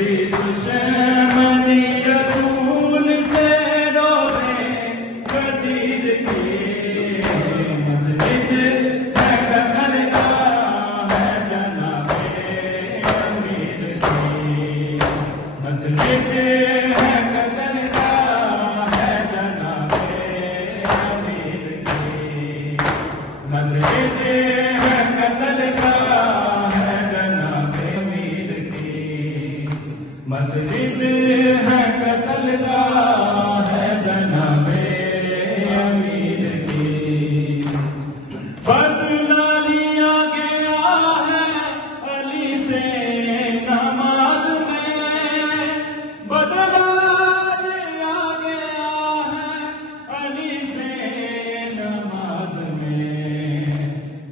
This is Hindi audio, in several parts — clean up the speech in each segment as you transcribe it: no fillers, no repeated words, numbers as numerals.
भी दुश्मनी रसूल से रोज़े गदीर की मस्जिद है कतल का है जनाबे अमीर की मस्जिद है कतल का है जनाबे अमीर की मस्जिद है कतल का है जनाबे अमीर की मस्जिद है कतल का है जनाबे अमीर की बदला लिया गया है अली से नमाज में बदला लिया गया है अली से नमाज में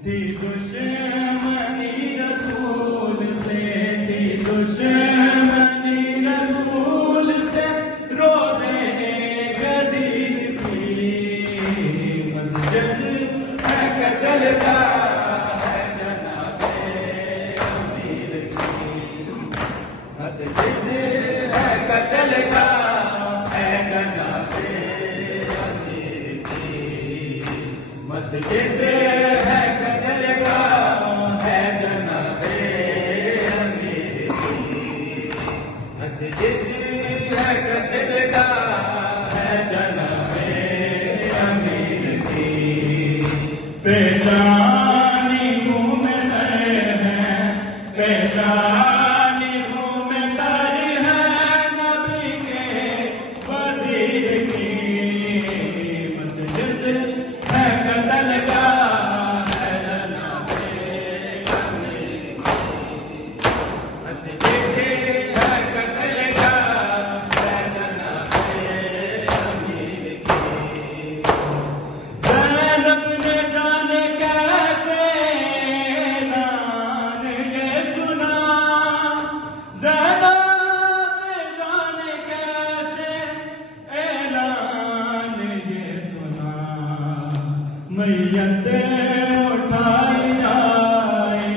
थी दुश्मनी रसूल से थी दुश्मनी रसूल से रोज़े गदीर की मस्जिद है कतल का है जनाबे अमीर की मस्जिद है कतल का है जनाबे अमीर की मस्जिद है कतल का है जनाबे अमीर की मस्जिद है कतल का है जनाबे अमीर की पेशानी घूम रहे हैं पेशानी घूम रहे हैं नबी के वजीर की मस्जिद है कतल का है जनाबे अमीर की मस्जिद है कतल का है जनाबे अमीर की ज़ैनब ने जाने कैसे ऐलान ये सुना ज़ैनब ने जाने कैसे ऐलान ये सुना मैयत उठाई जाए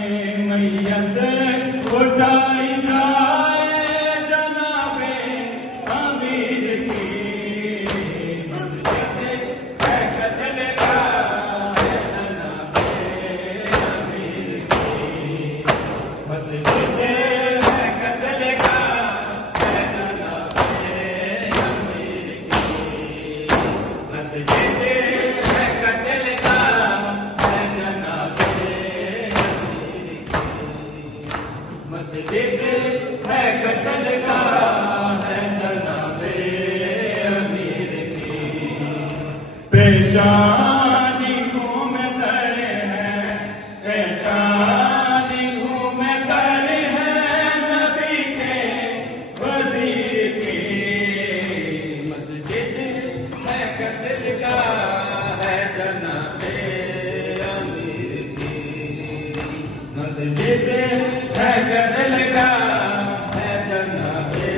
मैयत उठाई जाए जनाबे अमीर की मस्जिद है कतल का है जनाबे अमीर की मस्जिद है कतल का है जनाबे अमीर की मस्जिद है कतल का है जनाबे अमीर की मस्जिद है कतल का है जनाबे अमीर की पेशानी घूम करे हैं पेशानी घूम करे हैं नबी के वजीर की मस्जिद है कतल का है जनाबे अमीर की मस्जिद है कतल का है जनाबे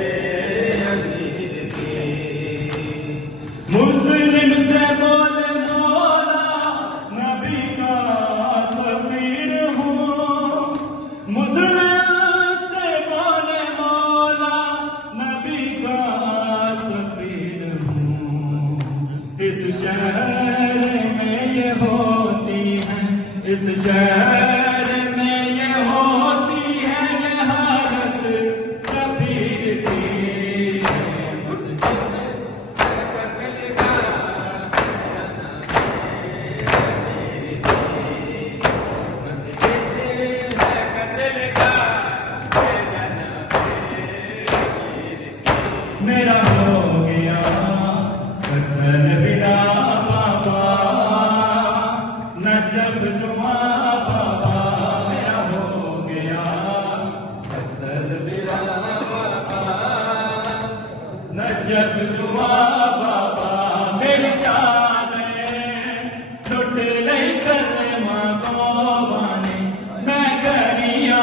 अमीर की मुस्लिम से बोले मौला नबी का सफीर हूँ मुस्लिम से बोले मौला नबी का सफीर हूँ इस शहर में ये होती है इस शहर में ये होती है ये हालत सफीर की मस्जिद है कतल का है जनाबे अमीर की मस्जिद है कतल का है जनाबे अमीर की मेरा हो गया कतल बिना बाबा नजफ जुमा बाबा मेरा हो गया कतल बिना बाबा नजफ जुमा बाबा मेरी चादरें लुट लई कलमा को बानी मैं करिया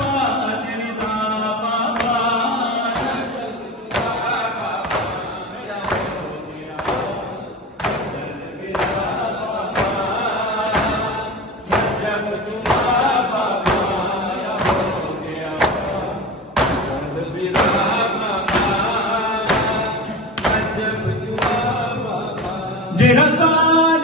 बाजरी दा बाबा नजफ जुमा बाबा मेरा हो गया कतल बिना बाबा नजफ जुमा बाबा दरबार